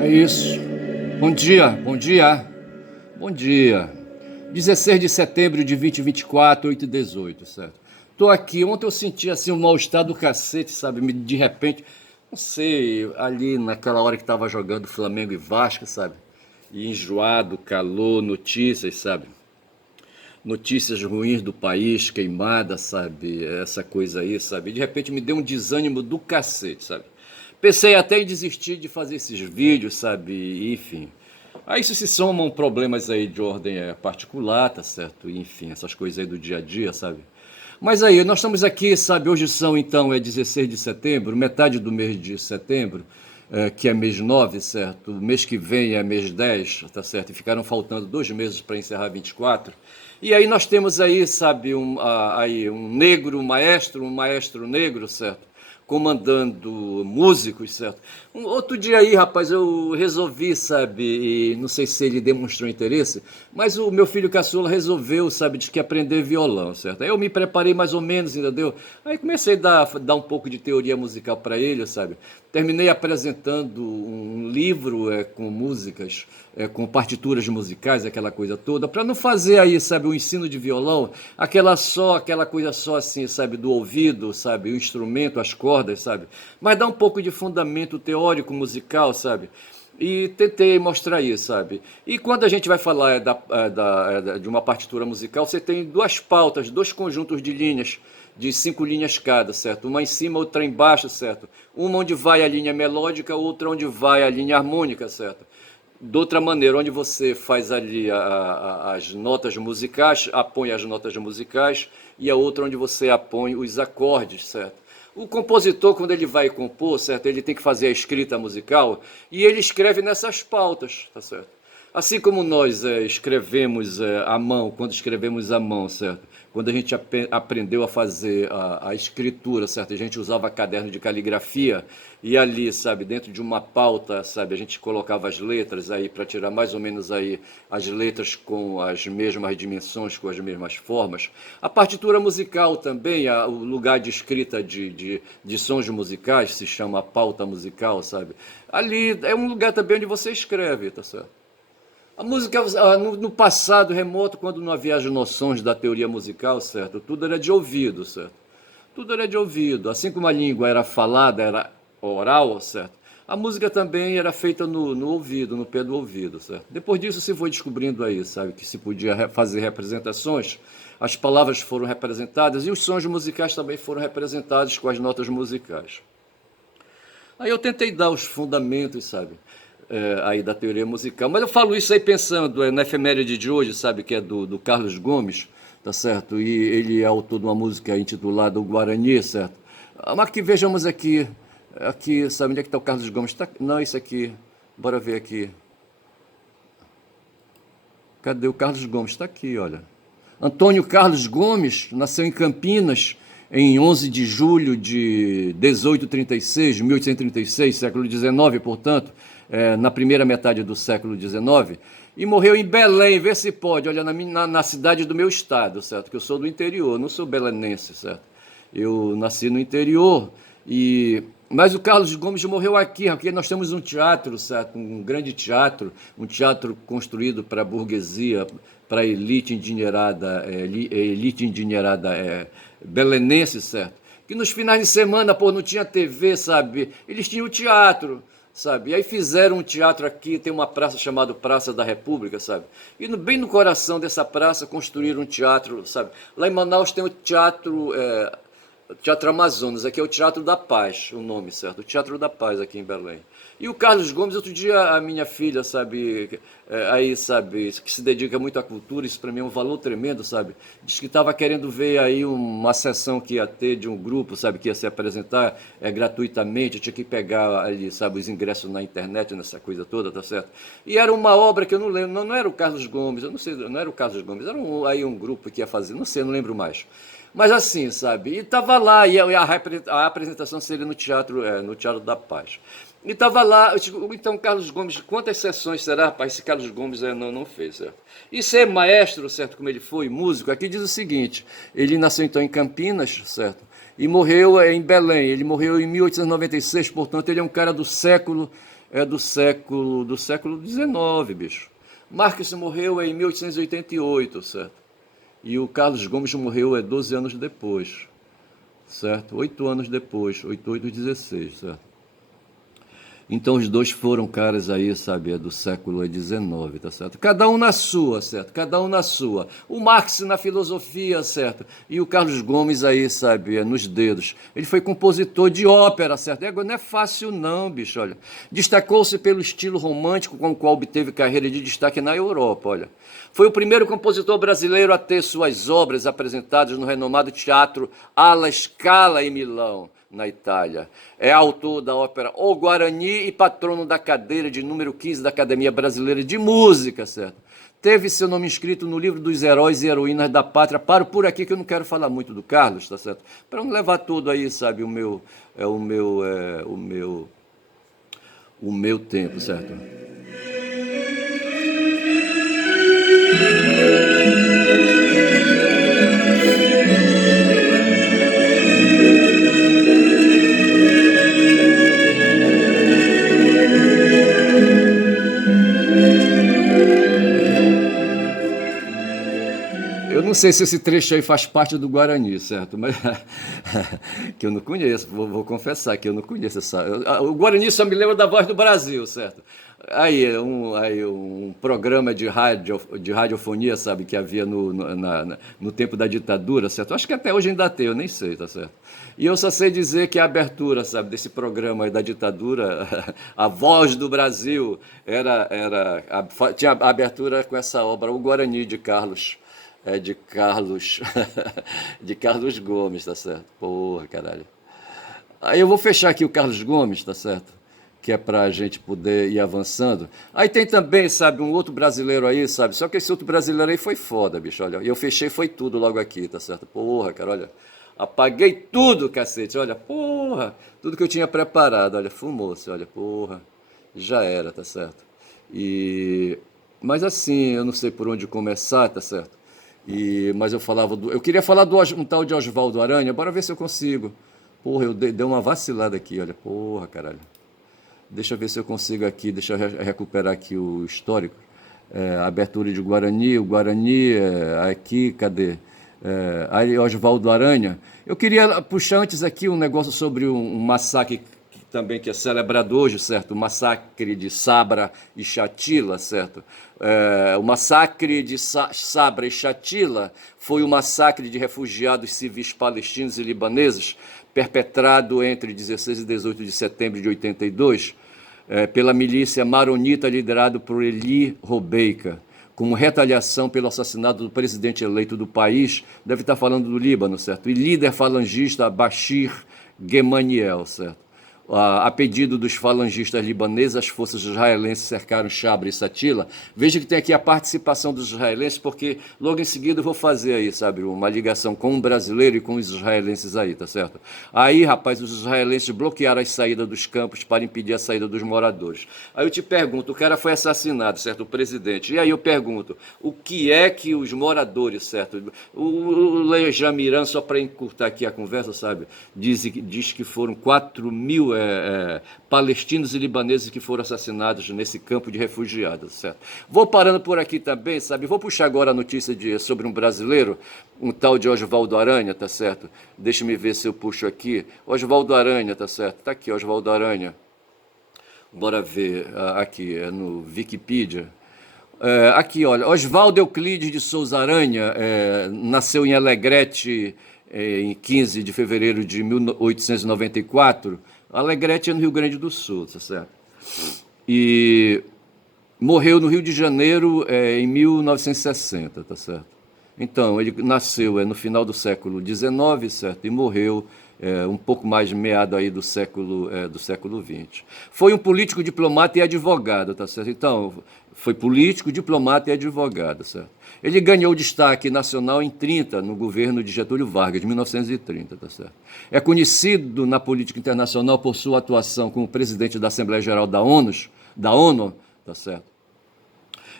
É isso. Bom dia, bom dia, bom dia. 16 de setembro de 2024, 8h18, certo? Tô aqui, ontem eu senti assim um mal-estar do cacete, sabe? De repente, não sei, ali naquela hora que tava jogando Flamengo e Vasco, sabe? E enjoado, calor, notícias, sabe? Notícias ruins do país, queimada, sabe? Essa coisa aí, sabe? De repente me deu um desânimo do cacete, sabe? Pensei até em desistir de fazer esses vídeos, sabe? Enfim. A isso se somam problemas aí de ordem particular, tá certo? Enfim, essas coisas aí do dia a dia, sabe? Mas aí, nós estamos aqui, sabe? Hoje são então 16 de setembro, metade do mês de setembro, que é mês 9, certo? O mês que vem é mês 10, tá certo? E ficaram faltando 2 meses para encerrar 24. E aí nós temos aí, sabe, aí um negro, um maestro negro, certo? Comandando músicos, certo? Outro dia aí, rapaz, eu resolvi, sabe, e não sei se ele demonstrou interesse, mas o meu filho caçula resolveu, sabe, de que aprender violão, certo? Aí eu me preparei mais ou menos, entendeu? Aí comecei a dar um pouco de teoria musical para ele, sabe? Terminei apresentando um livro com músicas, com partituras musicais, aquela coisa toda, para não fazer aí, sabe, o ensino de violão, aquela coisa só assim, sabe, do ouvido, sabe, o instrumento, as cordas, sabe, mas dar um pouco de fundamento teórico musical, sabe. E tentei mostrar isso, sabe? E quando a gente vai falar de uma partitura musical, você tem duas pautas, dois conjuntos de linhas, de 5 linhas cada, certo? Uma em cima, outra embaixo, certo? Uma onde vai a linha melódica, outra onde vai a linha harmônica, certo? De outra maneira, onde você faz ali as notas musicais, apõe as notas musicais, e a outra onde você apõe os acordes, certo? O compositor, quando ele vai compor, certo? Ele tem que fazer a escrita musical e ele escreve nessas pautas, tá certo? Assim como nós escrevemos à mão, quando escrevemos à mão, certo? Quando a gente aprendeu a fazer a escritura, certo? A gente usava caderno de caligrafia e ali, sabe, dentro de uma pauta, sabe, a gente colocava as letras aí para tirar mais ou menos aí as letras com as mesmas dimensões, com as mesmas formas. A partitura musical também, o lugar de escrita de sons musicais se chama pauta musical, sabe? Ali é um lugar também onde você escreve, tá certo? A música, no passado remoto, quando não havia as noções da teoria musical, certo? Tudo era de ouvido, certo? Tudo era de ouvido. Assim como a língua era falada, era oral, certo? A música também era feita no ouvido, no pé do ouvido, certo? Depois disso se foi descobrindo aí, sabe, que se podia fazer representações, as palavras foram representadas e os sons musicais também foram representados com as notas musicais. Aí eu tentei dar os fundamentos, sabe, aí da teoria musical. Mas eu falo isso aí pensando na efeméride de hoje, sabe, que é do Carlos Gomes, tá certo? E ele é autor de uma música intitulada O Guarani, certo? Mas que vejamos aqui, sabe onde é que está o Carlos Gomes? Tá, não, isso aqui, bora ver aqui. Cadê o Carlos Gomes? Está aqui, olha. Antônio Carlos Gomes nasceu em Campinas em 11 de julho de 1836, 1836, século XIX, portanto, na primeira metade do século XIX, e morreu em Belém, vê se pode, olha, na cidade do meu estado, certo? Que eu sou do interior, não sou belenense, certo? Eu nasci no interior, mas o Carlos Gomes morreu aqui nós temos um teatro, certo? Um grande teatro, um teatro construído para a burguesia, para a elite endinheirada belenense, certo? Que nos finais de semana, pô, não tinha TV, sabe? Eles tinham teatro, sabe? E aí fizeram um teatro aqui, tem uma praça chamada Praça da República, sabe? E bem no coração dessa praça construíram um teatro, sabe? Lá em Manaus tem o Teatro Amazonas, aqui é o Teatro da Paz, o nome, certo? O Teatro da Paz aqui em Belém. E o Carlos Gomes, outro dia a minha filha, sabe, aí, sabe, que se dedica muito à cultura, isso para mim é um valor tremendo, sabe? Diz que estava querendo ver aí uma sessão que ia ter de um grupo, sabe, que ia se apresentar gratuitamente, tinha que pegar ali, sabe, os ingressos na internet, nessa coisa toda, tá certo? E era uma obra que eu não lembro, não era o Carlos Gomes, eu não sei, não era o Carlos Gomes, era aí um grupo que ia fazer, não sei, não lembro mais. Mas assim, sabe? E tava lá, e a apresentação seria no Teatro da Paz. E tava lá, eu digo, então Carlos Gomes, quantas sessões será, rapaz, esse Carlos Gomes não fez, certo? E ser maestro, certo, como ele foi, músico, aqui diz o seguinte, ele nasceu então em Campinas, certo? E morreu em Belém, ele morreu em 1896, portanto ele é um cara do século XIX, bicho. Marques morreu em 1888, certo? E o Carlos Gomes morreu 12 anos depois, certo? 8 anos depois, 8, 16, certo? Então os dois foram caras aí, sabe, do século XIX, tá certo? Cada um na sua, certo? Cada um na sua. O Marx na filosofia, certo? E o Carlos Gomes aí, sabe, nos dedos. Ele foi compositor de ópera, certo? Não é fácil não, bicho, olha. Destacou-se pelo estilo romântico com o qual obteve carreira de destaque na Europa, olha. Foi o primeiro compositor brasileiro a ter suas obras apresentadas no renomado teatro Alla Scala em Milão, na Itália. É autor da ópera O Guarani e patrono da cadeira de número 15 da Academia Brasileira de Música, certo? Teve seu nome inscrito no livro dos heróis e heroínas da pátria. Paro por aqui que eu não quero falar muito do Carlos, tá certo? Para não levar tudo aí, sabe, o meu tempo, certo? Eu não sei se esse trecho aí faz parte do Guarani, certo? Mas que eu não conheço, vou confessar que eu não conheço essa. O Guarani só me lembra da Voz do Brasil, certo? Aí um programa de radiofonia, sabe, que havia no tempo da ditadura, certo? Acho que até hoje ainda tem, eu nem sei, tá certo? E eu só sei dizer que a abertura, sabe, desse programa aí da ditadura, a Voz do Brasil, tinha a abertura com essa obra, o Guarani de Carlos. De Carlos. De Carlos Gomes, tá certo? Porra, caralho. Aí eu vou fechar aqui o Carlos Gomes, tá certo? Que é pra gente poder ir avançando. Aí tem também, sabe, um outro brasileiro aí, sabe? Só que esse outro brasileiro aí foi foda, bicho, olha. E eu fechei, foi tudo logo aqui, tá certo? Porra, cara, olha. Apaguei tudo, cacete, olha, porra. Tudo que eu tinha preparado, olha, fumou-se, olha, porra. Já era, tá certo? E. Mas assim, eu não sei por onde começar, tá certo? Mas eu queria falar do um tal de Oswaldo Aranha, bora ver se eu consigo. Porra, eu dei uma vacilada aqui, olha. Porra, caralho. Deixa eu ver se eu consigo aqui, deixa eu recuperar aqui o histórico. Abertura de Guarani, o Guarani, aqui, cadê? Aí Oswaldo Aranha. Eu queria puxar antes aqui um negócio sobre um massacre também que é celebrado hoje, certo? O massacre de Sabra e Shatila, certo? O massacre de Sabra e Shatila foi o massacre de refugiados civis palestinos e libaneses perpetrado entre 16 e 18 de setembro de 82 pela milícia maronita liderada por Eli Robeika, como retaliação pelo assassinato do presidente eleito do país, deve estar falando do Líbano, certo? E líder falangista Bashir Gemaniel, certo? A pedido dos falangistas libaneses, as forças israelenses cercaram Sabra e Shatila. Veja que tem aqui a participação dos israelenses, porque logo em seguida eu vou fazer aí, sabe, uma ligação com um brasileiro e com os israelenses aí, tá certo? Aí, rapaz, os israelenses bloquearam a saída dos campos para impedir a saída dos moradores. Aí eu te pergunto, o cara foi assassinado, certo? O presidente. E aí eu pergunto, o que é que os moradores, certo? O Leja Miran, só para encurtar aqui a conversa, sabe, diz que foram 4.000 palestinos e libaneses que foram assassinados nesse campo de refugiados, certo? Vou parando por aqui também, sabe? Vou puxar agora a notícia sobre um brasileiro, um tal de Oswaldo Aranha, tá certo? Deixa-me ver se eu puxo aqui. Oswaldo Aranha, tá certo? Tá aqui, Oswaldo Aranha. Bora ver aqui, no Wikipedia. Aqui, olha, Oswaldo Euclides de Souza Aranha nasceu em Alegrete em 15 de fevereiro de 1894. Alegrete é no Rio Grande do Sul, tá certo? E Morreu no Rio de Janeiro em 1960, tá certo? Então, ele nasceu no final do século XIX, certo? E morreu um pouco mais meado aí do século XX. Foi um político, diplomata e advogado, tá certo? Então, foi político, diplomata e advogado, certo? Ele ganhou destaque nacional em 30, no governo de Getúlio Vargas, de 1930, tá certo? É conhecido na política internacional por sua atuação como presidente da Assembleia Geral da ONU, tá certo?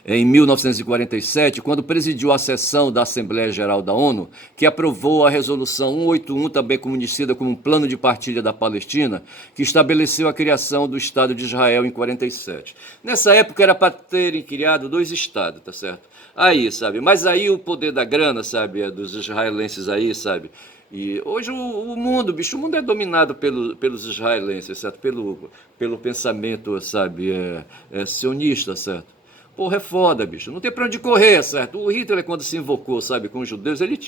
Em 1947, quando presidiu a sessão da Assembleia Geral da ONU, que aprovou a Resolução 181, também conhecida como um Plano de Partilha da Palestina, que estabeleceu a criação do Estado de Israel em 47. Nessa época era para terem criado dois estados, tá certo? Aí, sabe? Mas aí o poder da grana, sabe, dos israelenses aí, sabe? E hoje o mundo, bicho, o mundo é dominado pelos israelenses, certo? Pelo pensamento, sabe, sionista, certo? Porra, é foda, bicho. Não tem pra onde correr, certo? O Hitler, quando se invocou, sabe, com os judeus, ele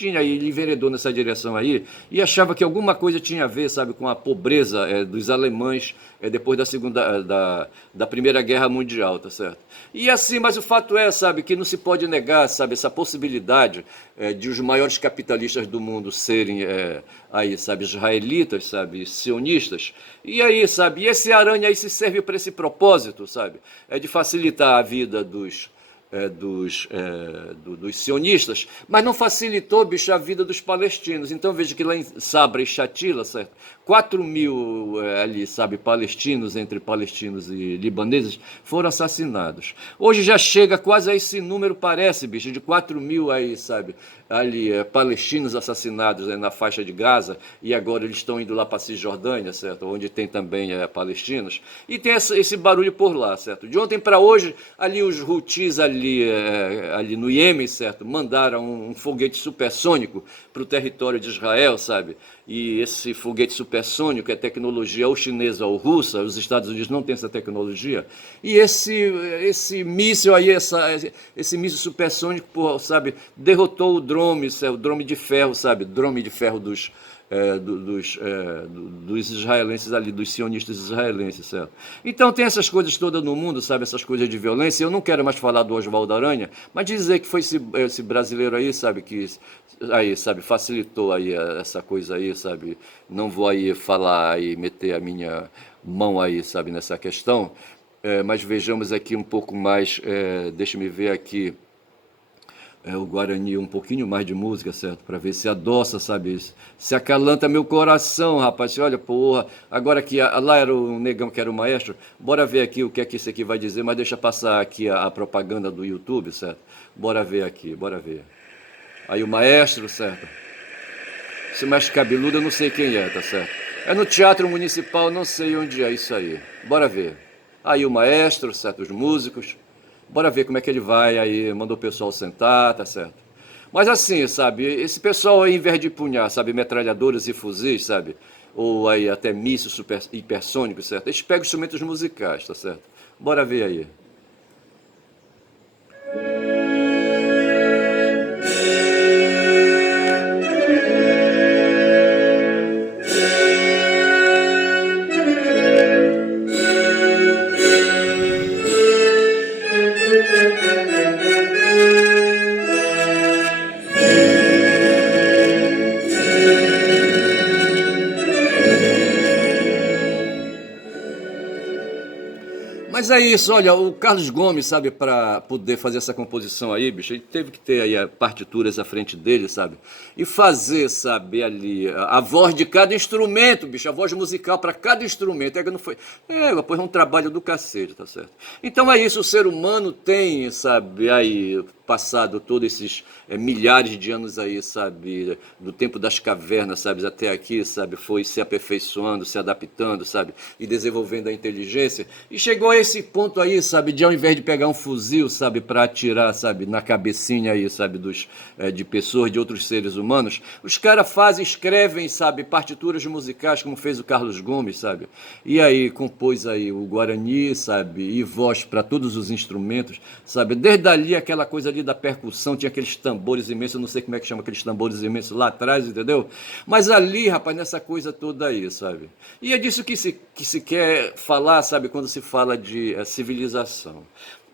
enveredou nessa direção aí e achava que alguma coisa tinha a ver, sabe, com a pobreza dos alemães depois da Primeira Guerra Mundial, tá certo? E assim, mas o fato é, sabe, que não se pode negar, sabe, essa possibilidade de os maiores capitalistas do mundo serem aí, sabe, israelitas, sabe, sionistas. E aí, sabe, e esse aranha aí se serve para esse propósito, sabe? É de facilitar a vida dos sionistas, mas não facilitou, bicho, a vida dos palestinos. Então veja que lá em Sabra e Shatila, certo? 4 mil ali, sabe, palestinos, entre palestinos e libaneses, foram assassinados. Hoje já chega quase a esse número, parece, bicho, de 4 mil aí, sabe, ali, palestinos assassinados na faixa de Gaza, e agora eles estão indo lá para a Cisjordânia, certo? Onde tem também palestinos, e tem esse barulho por lá, certo? De ontem para hoje, ali os Houthis ali no Iêmen, certo? Mandaram um foguete supersônico para o território de Israel, sabe? E esse foguete supersônico é tecnologia ou chinesa ou russa, os Estados Unidos não têm essa tecnologia, e esse míssil aí, esse míssil supersônico, sabe, derrotou o drone de ferro, sabe, drone de ferro dos israelenses ali, dos sionistas israelenses, certo? Então tem essas coisas todas no mundo, sabe, essas coisas de violência. Eu não quero mais falar do Oswaldo Aranha, mas dizer que foi esse brasileiro aí, sabe, que aí, sabe, facilitou aí essa coisa aí, sabe. Não vou aí falar aí, meter a minha mão aí, sabe, nessa questão, mas vejamos aqui um pouco mais, deixa-me ver aqui o Guarani, um pouquinho mais de música, certo? Para ver se adoça, sabe? Se acalanta meu coração, rapaz. Olha, porra, agora que lá era o negão que era o maestro, bora ver aqui o que é que esse aqui vai dizer, mas deixa passar aqui a propaganda do YouTube, certo? Bora ver aqui, bora ver. Aí o maestro, certo? Esse maestro cabeludo eu não sei quem é, tá certo? É no Teatro Municipal, não sei onde é isso aí. Bora ver. Aí o maestro, certo? Os músicos. Bora ver como é que ele vai aí, mandou o pessoal sentar, tá certo? Mas assim, sabe, esse pessoal aí, em vez de punhar, sabe, metralhadoras e fuzis, sabe, ou aí até mísseis hipersônicos, certo? Eles pegam instrumentos musicais, tá certo? Bora ver aí. Mas é isso, olha, o Carlos Gomes, sabe, para poder fazer essa composição aí, bicho, ele teve que ter aí partituras à frente dele, sabe, e fazer, sabe, ali a voz de cada instrumento, bicho, a voz musical para cada instrumento, é que não foi, depois é um trabalho do cacete, tá certo? Então é isso, o ser humano tem, sabe, aí passado todos esses milhares de anos aí, sabe, do tempo das cavernas, sabe, até aqui, sabe, foi se aperfeiçoando, se adaptando, sabe, e desenvolvendo a inteligência, e chegou a esse ponto aí, sabe, de ao invés de pegar um fuzil, sabe, para atirar, sabe, na cabecinha aí, sabe, de pessoas, de outros seres humanos, os caras escrevem, sabe, partituras musicais, como fez o Carlos Gomes, sabe, e aí compôs aí o Guarani, sabe, e voz para todos os instrumentos, sabe, desde ali aquela coisa ali da percussão, tinha aqueles tambores imensos, eu não sei como é que chama aqueles tambores imensos lá atrás, entendeu? Mas ali, rapaz, nessa coisa toda aí, sabe? E é disso que se quer falar, sabe, quando se fala de civilização.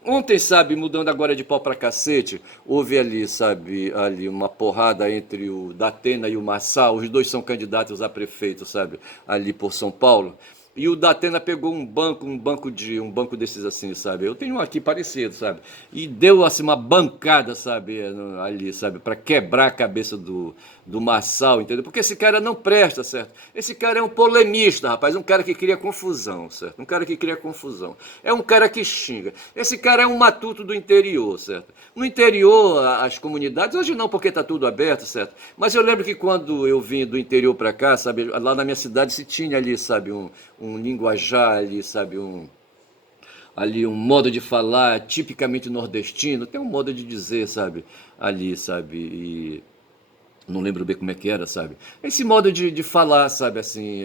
Ontem, sabe, mudando agora de pau pra cacete, houve ali, sabe, ali uma porrada entre o Datena e o Marçal, os dois são candidatos a prefeito, sabe, ali por São Paulo. E o Datena pegou um banco desses assim, sabe? Eu tenho um aqui parecido, sabe? E deu assim uma bancada, sabe, ali, sabe, para quebrar a cabeça do Marçal, entendeu? Porque esse cara não presta, certo? Esse cara é um polemista, rapaz, um cara que cria confusão, certo? Um cara que cria confusão. É um cara que xinga. Esse cara é um matuto do interior, certo? No interior, as comunidades, hoje não, porque tá tudo aberto, certo? Mas eu lembro que quando eu vim do interior para cá, sabe, lá na minha cidade se tinha ali, sabe, um linguajar ali, sabe, ali um modo de falar tipicamente nordestino, tem um modo de dizer, sabe, ali, sabe, e não lembro bem como é que era, sabe? Esse modo de falar, sabe, assim,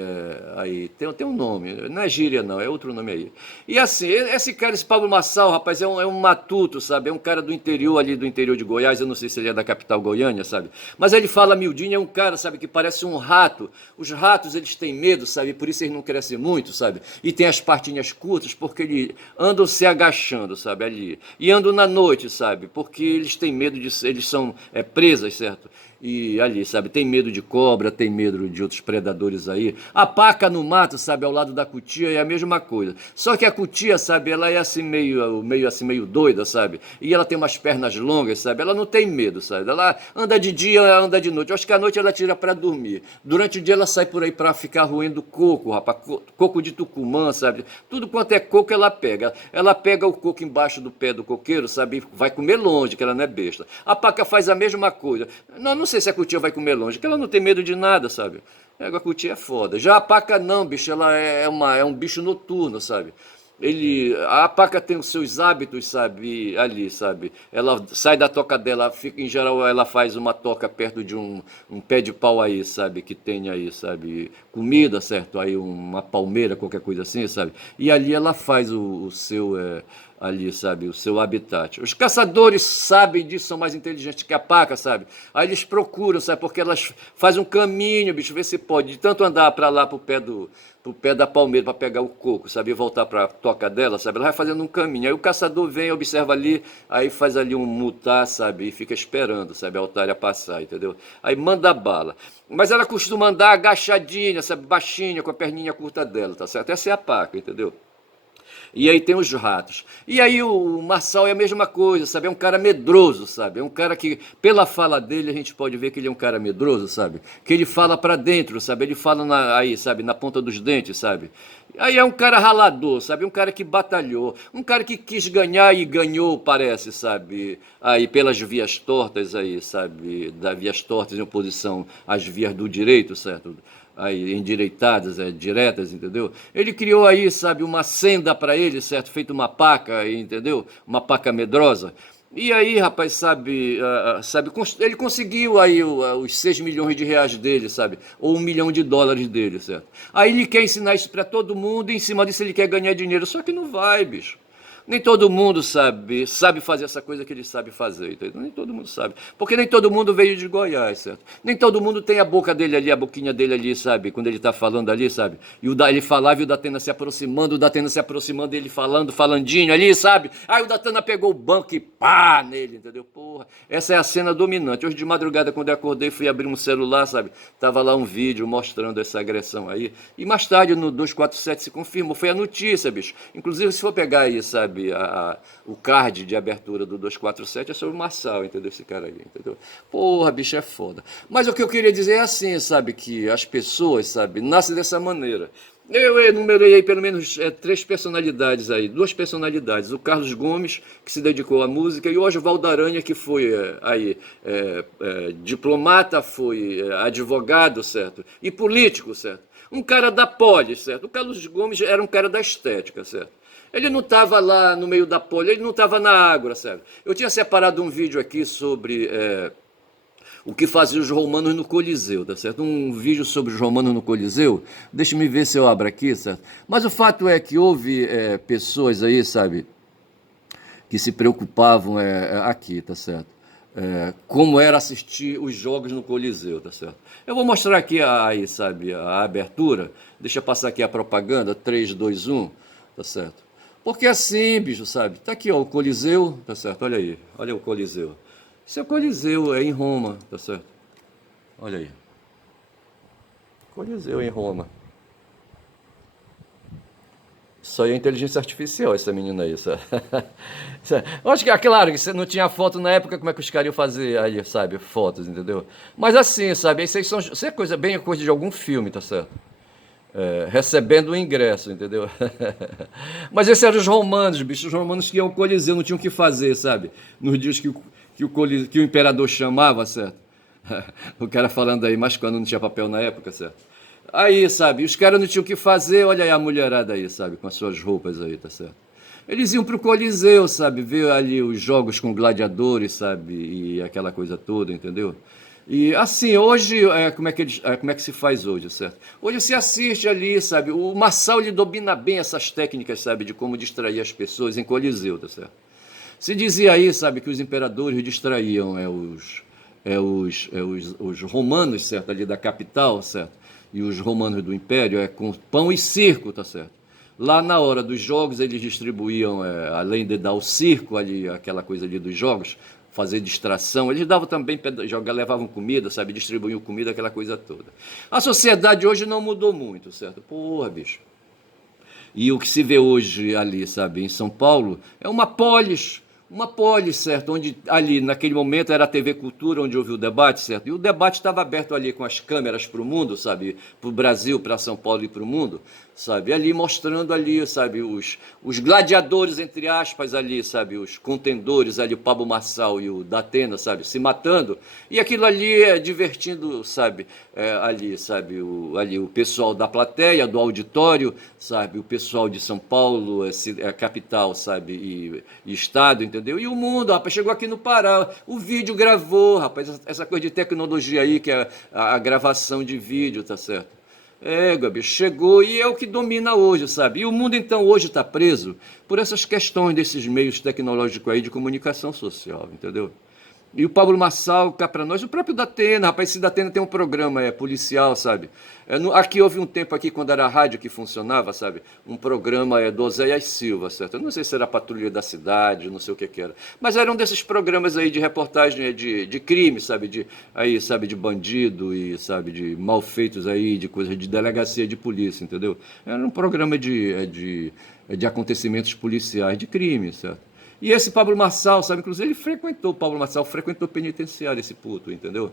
aí, tem um nome, não é gíria não, é outro nome aí. E assim, esse cara, esse Pablo Marçal, rapaz, é um matuto, sabe? É um cara do interior ali, do interior de Goiás, eu não sei se ele é da capital Goiânia, sabe? Mas ele fala miudinho, é um cara, sabe, que parece um rato. Os ratos, eles têm medo, sabe? Por isso eles não crescem muito, sabe? E tem as patinhas curtas, porque eles andam se agachando, sabe, ali. E andam na noite, sabe? Porque eles têm medo eles são presas, certo? E ali, sabe, tem medo de cobra, tem medo de outros predadores aí. A paca no mato, sabe, ao lado da cutia é a mesma coisa. Só que a cutia, sabe, ela é assim meio doida, sabe? E ela tem umas pernas longas, sabe? Ela não tem medo, sabe? Ela anda de dia, ela anda de noite. Eu acho que à noite ela tira para dormir. Durante o dia ela sai por aí para ficar roendo coco, rapaz, coco de Tucumã, sabe? Tudo quanto é coco ela pega. Ela pega o coco embaixo do pé do coqueiro, sabe? E vai comer longe, que ela não é besta. A paca faz a mesma coisa. Não sei se a cutia vai comer longe, porque ela não tem medo de nada, sabe? A cutia é foda. Já a paca não, bicho, ela é um bicho noturno, sabe? A paca tem os seus hábitos, sabe, ali, sabe? Ela sai da toca dela, fica, em geral ela faz uma toca perto de um pé de pau aí, sabe? Que tem aí, sabe? Comida, certo? Aí uma palmeira, qualquer coisa assim, sabe? E ali ela faz o seu, ali, sabe, o seu habitat. Os caçadores sabem disso, são mais inteligentes que a paca, sabe? Aí eles procuram, sabe, porque elas fazem um caminho, bicho, vê se pode, de tanto andar para lá pro pé da palmeira para pegar o coco, sabe, e voltar para a toca dela, sabe? Ela vai fazendo um caminho. Aí o caçador vem, observa ali, aí faz ali um mutar, sabe, e fica esperando, sabe, a otária passar, entendeu? Aí manda bala. Mas ela costuma andar agachadinha, sabe, baixinha, com a perninha curta dela, tá certo? Essa é a paca, entendeu? E aí tem os ratos. E aí o Marçal é a mesma coisa, sabe? É um cara medroso, sabe? É um cara que, pela fala dele, a gente pode ver que ele é um cara medroso, sabe? Que ele fala pra dentro, sabe? Ele fala aí, sabe? Na ponta dos dentes, sabe? Aí é um cara ralador, sabe? Um cara que batalhou, um cara que quis ganhar e ganhou, parece, sabe? Aí pelas vias tortas aí, sabe? Das vias tortas em oposição às vias do direito, certo? Aí endireitadas, diretas, entendeu? Ele criou aí, sabe, uma senda para ele, certo? Feito uma paca, entendeu? Uma paca medrosa. E aí, rapaz, sabe, ele conseguiu aí os 6 milhões de reais dele, sabe? Ou 1 milhão de dólares dele, certo? Aí ele quer ensinar isso para todo mundo e em cima disso ele quer ganhar dinheiro. Só que não vai, bicho. Nem todo mundo sabe fazer essa coisa que ele sabe fazer, entendeu? Nem todo mundo sabe. Porque nem todo mundo veio de Goiás, certo? Nem todo mundo tem a boca dele ali, a boquinha dele ali, sabe? Quando ele tá falando ali, sabe? E ele falava e o Datena se aproximando, ele falando, falandinho ali, sabe? Aí o Datena pegou o banco e pá nele, entendeu? Porra, essa é a cena dominante. Hoje de madrugada, quando eu acordei, fui abrir um celular, sabe? Tava lá um vídeo mostrando essa agressão aí. E mais tarde, no 247 se confirmou, foi a notícia, bicho. Inclusive, se for pegar aí, sabe? O card de abertura do 247 é sobre o Marçal, entendeu? Esse cara aí, entendeu? Porra, bicho, é foda. Mas o que eu queria dizer é assim, sabe? Que as pessoas, sabe, nascem dessa maneira. Eu enumerei aí pelo menos 3 personalidades aí, 2 personalidades. O Carlos Gomes, que se dedicou à música, e o Oswaldo Aranha, que foi diplomata, foi advogado, certo? E político, certo? Um cara da polis, certo? O Carlos Gomes era um cara da estética, certo? Ele não estava lá no meio da polha, ele não estava na água, sabe? Eu tinha separado um vídeo aqui sobre o que faziam os romanos no Coliseu, tá certo? Um vídeo sobre os romanos no Coliseu. Deixa-me ver se eu abro aqui, certo? Mas o fato é que houve pessoas aí, sabe, que se preocupavam aqui, tá certo? Como era assistir os jogos no Coliseu, tá certo? Eu vou mostrar aqui aí, sabe, a abertura. Deixa eu passar aqui a propaganda, 3, 2, 1, tá certo? Porque assim, bicho, sabe? Tá aqui, ó, o Coliseu, tá certo? Olha aí, olha o Coliseu. Isso é o Coliseu, é em Roma, tá certo? Olha aí, Coliseu em Roma. Isso aí é inteligência artificial, essa menina aí, sabe? Eu acho que, claro, que você não tinha foto na época, como é que os caras iam fazer aí, sabe? Fotos, entendeu? Mas assim, sabe? Isso é coisa, bem coisa de algum filme, tá certo? Recebendo o ingresso, entendeu? Mas esses eram os romanos, bicho. Os romanos que iam ao Coliseu, não tinham o que fazer, sabe? Nos dias que o imperador chamava, certo? O cara falando aí, mas quando não tinha papel na época, certo? Aí, sabe, os caras não tinham o que fazer, olha aí a mulherada aí, sabe, com as suas roupas aí, tá certo? Eles iam pro Coliseu, sabe, ver ali os jogos com gladiadores, sabe, e aquela coisa toda, entendeu? E assim, hoje, como é que se faz hoje, certo? Hoje se assiste ali, sabe, o Marçal ele domina bem essas técnicas, sabe, de como distrair as pessoas em Coliseu, tá certo? Se dizia aí, sabe, que os imperadores distraíam os romanos, certo, ali da capital, certo? E os romanos do império com pão e circo, tá certo? Lá na hora dos jogos eles distribuíam, além de dar o circo ali, aquela coisa ali dos jogos, fazer distração, eles davam também, levavam comida, sabe, distribuíam comida, aquela coisa toda. A sociedade hoje não mudou muito, certo? Porra, bicho. E o que se vê hoje ali, sabe, em São Paulo, é uma polis, certo? Onde ali, naquele momento, era a TV Cultura, onde houve o debate, certo? E o debate estava aberto ali com as câmeras para o mundo, sabe? Para o Brasil, para São Paulo e para o mundo, sabe? Ali mostrando ali, sabe, os gladiadores, entre aspas, ali, sabe? Os contendores ali, o Pablo Marçal e o Datena, sabe? Se matando. E aquilo ali divertindo, sabe? Ali, sabe? Ali o pessoal da plateia, do auditório, sabe? O pessoal de São Paulo, capital, sabe? E estado, entendeu? E o mundo, rapaz, chegou aqui no Pará. O vídeo gravou, rapaz, essa coisa de tecnologia aí, que é a gravação de vídeo, tá certo? Gabi, chegou e é o que domina hoje, sabe? E o mundo, então, hoje está preso por essas questões desses meios tecnológicos aí de comunicação social, entendeu? E o Pablo Marçal, cá para nós, o próprio Datena, rapaz, esse Datena tem um programa policial, sabe? Aqui houve um tempo aqui, quando era a rádio que funcionava, sabe? Um programa do Oséias Silva, certo? Eu não sei se era a Patrulha da Cidade, não sei o que que era. Mas era um desses programas aí de reportagem de crime, sabe? Aí, sabe, de bandido e, sabe, de malfeitos aí, de coisas de delegacia de polícia, entendeu? Era um programa de acontecimentos policiais, de crime, certo? E esse Pablo Marçal, sabe, inclusive ele frequentou, o Pablo Marçal frequentou penitenciário, esse puto, entendeu?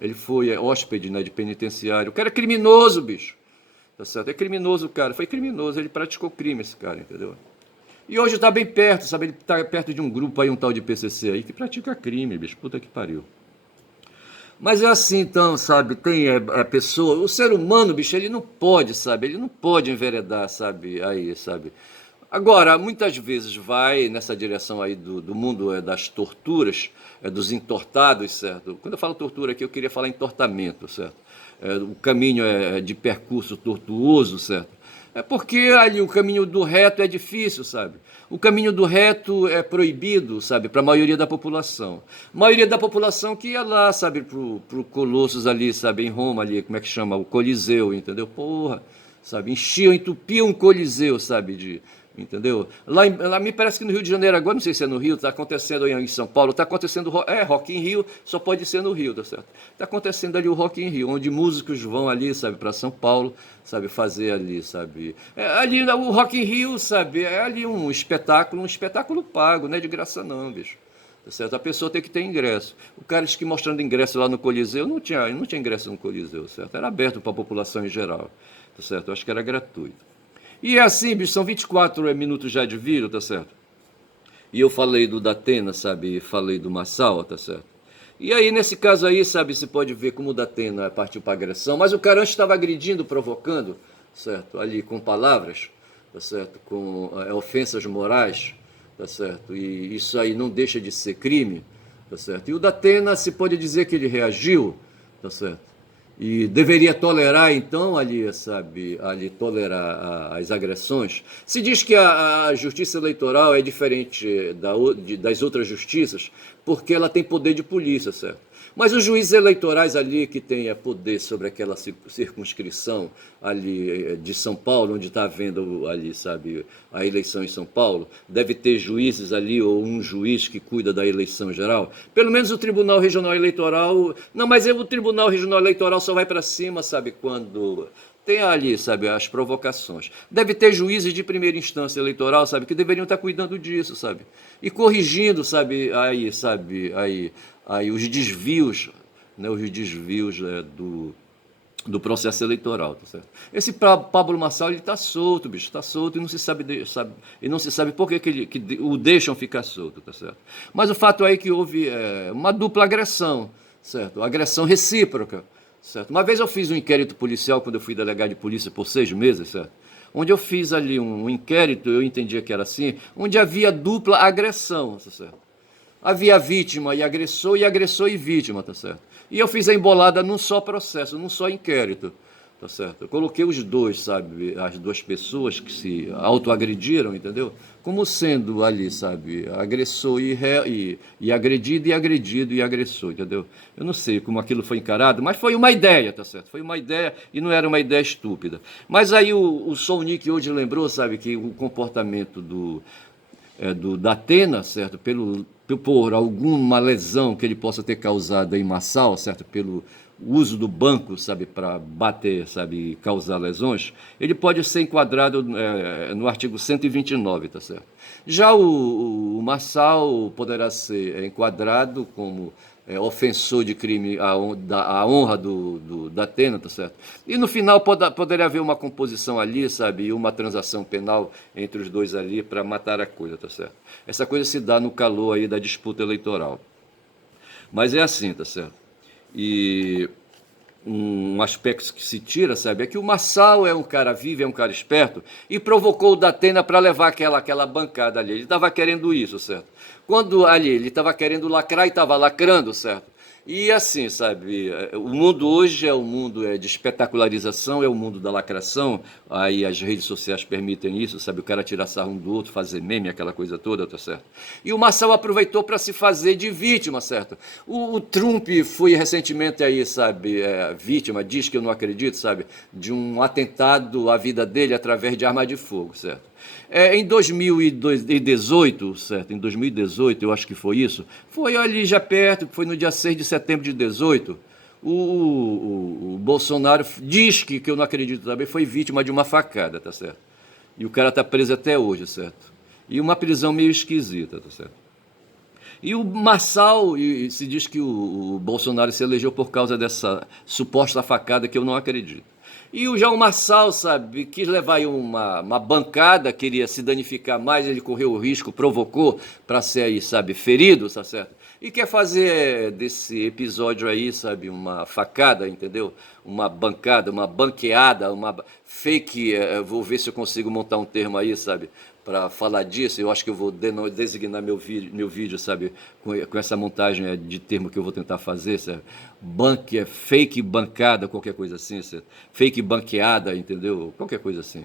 Ele foi hóspede, né, de penitenciário. O cara é criminoso, bicho. Tá certo? É criminoso, cara. Foi criminoso, ele praticou crime, esse cara, entendeu? E hoje tá bem perto, sabe? Ele tá perto de um grupo aí, um tal de PCC aí, que pratica crime, bicho. Puta que pariu. Mas é assim, então, sabe? Tem a pessoa, o ser humano, bicho, ele não pode, sabe? Ele não pode enveredar, sabe? Aí, sabe? Agora, muitas vezes vai nessa direção aí do mundo das torturas, dos entortados, certo? Quando eu falo tortura aqui, eu queria falar entortamento, certo? O caminho de percurso tortuoso, certo? É porque ali o caminho do reto é difícil, sabe? O caminho do reto é proibido, sabe, para a maioria da população. A maioria da população que ia lá, sabe, pro Colossus ali, sabe, em Roma ali, como é que chama? O Coliseu, entendeu? Porra, sabe, enchiam, entupiam um Coliseu, sabe, entendeu? Lá me parece que no Rio de Janeiro agora, não sei se é no Rio, está acontecendo aí em São Paulo, está acontecendo, Rock in Rio, só pode ser no Rio, tá certo? Está acontecendo ali o Rock in Rio, onde músicos vão ali, sabe, para São Paulo, sabe, fazer ali, sabe? Ali o Rock in Rio, sabe, é ali um espetáculo pago, não é de graça não, bicho. Tá certo? A pessoa tem que ter ingresso. O cara que mostrando ingresso lá no Coliseu, não tinha ingresso no Coliseu, certo? Era aberto para a população em geral, tá certo? Eu acho que era gratuito. E é assim, bicho, são 24 minutos já de vídeo, tá certo? E eu falei do Datena, sabe? Falei do Massal, tá certo? E aí, nesse caso aí, sabe, se pode ver como o Datena partiu para agressão, mas o cara antes estava agredindo, provocando, certo? Ali com palavras, tá certo? Com ofensas morais, tá certo? E isso aí não deixa de ser crime, tá certo? E o Datena se pode dizer que ele reagiu, tá certo? E deveria tolerar, então, ali, sabe, ali tolerar as agressões. Se diz que a justiça eleitoral é diferente das outras justiças, porque ela tem poder de polícia, certo? Mas os juízes eleitorais ali que têm poder sobre aquela circunscrição ali de São Paulo, onde está havendo ali, sabe, a eleição em São Paulo, deve ter juízes ali ou um juiz que cuida da eleição geral. Pelo menos o Tribunal Regional Eleitoral, não, mas o Tribunal Regional Eleitoral só vai para cima, sabe, quando tem ali, sabe, as provocações. Deve ter juízes de primeira instância eleitoral, sabe, que deveriam estar cuidando disso, sabe, e corrigindo, sabe, os desvios, né, os desvios do processo eleitoral, tá certo? Esse Pablo Marçal, ele está solto, bicho, está solto e não se sabe, e não se sabe por que o deixam ficar solto, tá certo? Mas o fato é que houve uma dupla agressão, certo? Agressão recíproca, certo? Uma vez eu fiz um inquérito policial quando eu fui delegado de polícia por 6 meses, certo? Onde eu fiz ali um inquérito, eu entendia que era assim, onde havia dupla agressão, tá certo? Havia vítima e agressor e vítima, tá certo? E eu fiz a embolada num só processo, num só inquérito, tá certo? Eu coloquei os dois, sabe, as duas pessoas que se autoagrediram, entendeu? Como sendo ali, sabe, agressor e agredido e agredido e agressor, entendeu? Eu não sei como aquilo foi encarado, mas foi uma ideia, tá certo? Foi uma ideia e não era uma ideia estúpida. Mas aí o Solnick hoje lembrou, sabe, que o comportamento da Atena, certo? Por alguma lesão que ele possa ter causado em Marçal, certo? Pelo uso do banco, sabe, para bater, sabe, causar lesões, ele pode ser enquadrado no artigo 129, tá certo? Já o Marçal poderá ser enquadrado como ofensor de crime à honra da Atena, tá certo? E no final poderia haver uma composição ali, sabe, e uma transação penal entre os dois ali para matar a coisa, tá certo? Essa coisa se dá no calor aí da disputa eleitoral. Mas é assim, tá certo? E um aspecto que se tira, sabe, é que o Marçal é um cara vivo, é um cara esperto, e provocou o Datena para levar aquela bancada ali. Ele estava querendo isso, certo? Quando ali ele estava querendo lacrar e estava lacrando, certo? E assim, sabe, o mundo hoje é o mundo de espetacularização, é o mundo da lacração, aí as redes sociais permitem isso, sabe, o cara tirar sarro um do outro, fazer meme, aquela coisa toda, tá certo? E o Marçal aproveitou para se fazer de vítima, certo? O Trump foi recentemente aí, sabe, vítima, diz que eu não acredito, sabe, de um atentado à vida dele através de arma de fogo, certo? Em 2018, certo? Em 2018, eu acho que foi isso, foi ali já perto, foi no dia 6 de setembro de 18, o Bolsonaro diz que eu não acredito também, foi vítima de uma facada, tá certo? E o cara tá preso até hoje, certo? E uma prisão meio esquisita, tá certo? E o Marçal, se diz que o Bolsonaro se elegeu por causa dessa suposta facada que eu não acredito. E o João Marçal, sabe, quis levar aí uma bancada, queria se danificar mais, ele correu o risco, provocou para ser aí, sabe, ferido, tá certo? E quer fazer desse episódio aí, sabe, uma facada, entendeu? Uma bancada, uma banqueada, uma fake, vou ver se eu consigo montar um termo aí, sabe, para falar disso. Eu acho que eu vou designar meu vídeo, sabe, com essa montagem de termo que eu vou tentar fazer, sabe? Fake bancada, qualquer coisa assim, sabe? Fake banqueada, entendeu? Qualquer coisa assim.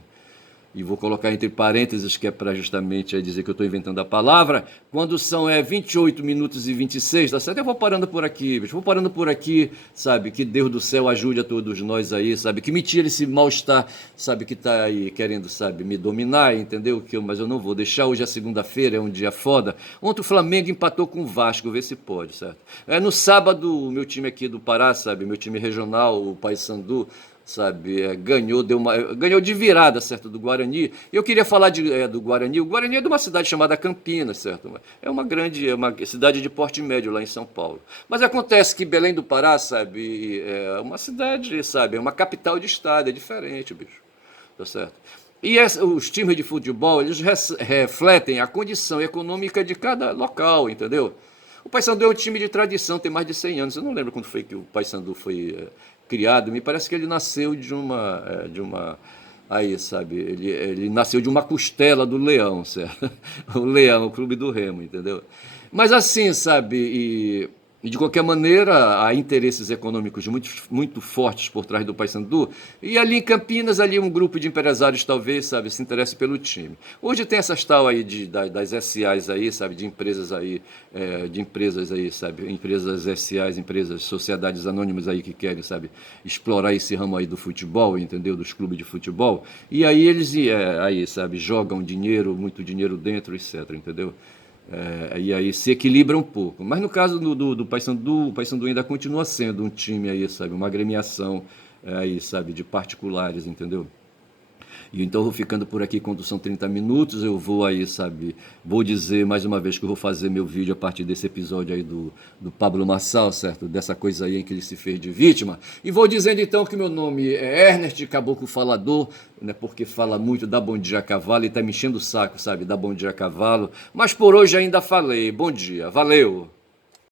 E vou colocar entre parênteses, que é para justamente dizer que eu estou inventando a palavra, quando são 28 minutos e 26, tá certo? Eu vou parando por aqui, bicho, vou parando por aqui, sabe? Que Deus do céu ajude a todos nós aí, sabe? Que me tire esse mal-estar, sabe? Que tá aí querendo, sabe? Me dominar, entendeu? Mas eu não vou deixar, hoje é segunda-feira, é um dia foda. Ontem o Flamengo empatou com o Vasco, vê se pode, certo? No sábado, o meu time aqui do Pará, sabe? Meu time regional, o Paysandu, sabe, ganhou de virada, certo, do Guarani. Eu queria falar do Guarani. O Guarani é de uma cidade chamada Campinas, certo? É uma cidade de porte médio lá em São Paulo. Mas acontece que Belém do Pará, sabe, é uma cidade, sabe, é uma capital de estado, é diferente, bicho, tá certo? E os times de futebol, eles refletem a condição econômica de cada local, entendeu? O Paysandu é um time de tradição, tem mais de 100 anos. Eu não lembro quando foi que o Paysandu foi criado. Me parece que ele nasceu aí, sabe? Ele nasceu de uma costela do Leão, certo? O Leão, o Clube do Remo, entendeu? Mas assim, sabe? E de qualquer maneira, há interesses econômicos muito, muito fortes por trás do Paysandu. E ali em Campinas, ali um grupo de empresários talvez, sabe, se interesse pelo time. Hoje tem essas tal aí das SAs aí, sabe, de empresas aí, sabe, empresas SAs, empresas, sociedades anônimas aí que querem, sabe, explorar esse ramo aí do futebol, entendeu, dos clubes de futebol. E aí eles, aí, sabe, jogam dinheiro, muito dinheiro dentro, etc, entendeu? E aí se equilibra um pouco. Mas no caso do Paysandu, o Paysandu ainda continua sendo um time aí, sabe? Uma agremiação aí, sabe? De particulares, entendeu? E então eu vou ficando por aqui quando são 30 minutos. Eu vou aí, sabe? Vou dizer mais uma vez que eu vou fazer meu vídeo a partir desse episódio aí do Pablo Marçal, certo? Dessa coisa aí em que ele se fez de vítima. E vou dizendo então que meu nome é Ernest Caboclo Falador, né? Porque fala muito da Bom Dia Cavalo e tá me enchendo o saco, sabe? Da Bom Dia Cavalo. Mas por hoje ainda falei. Bom dia. Valeu!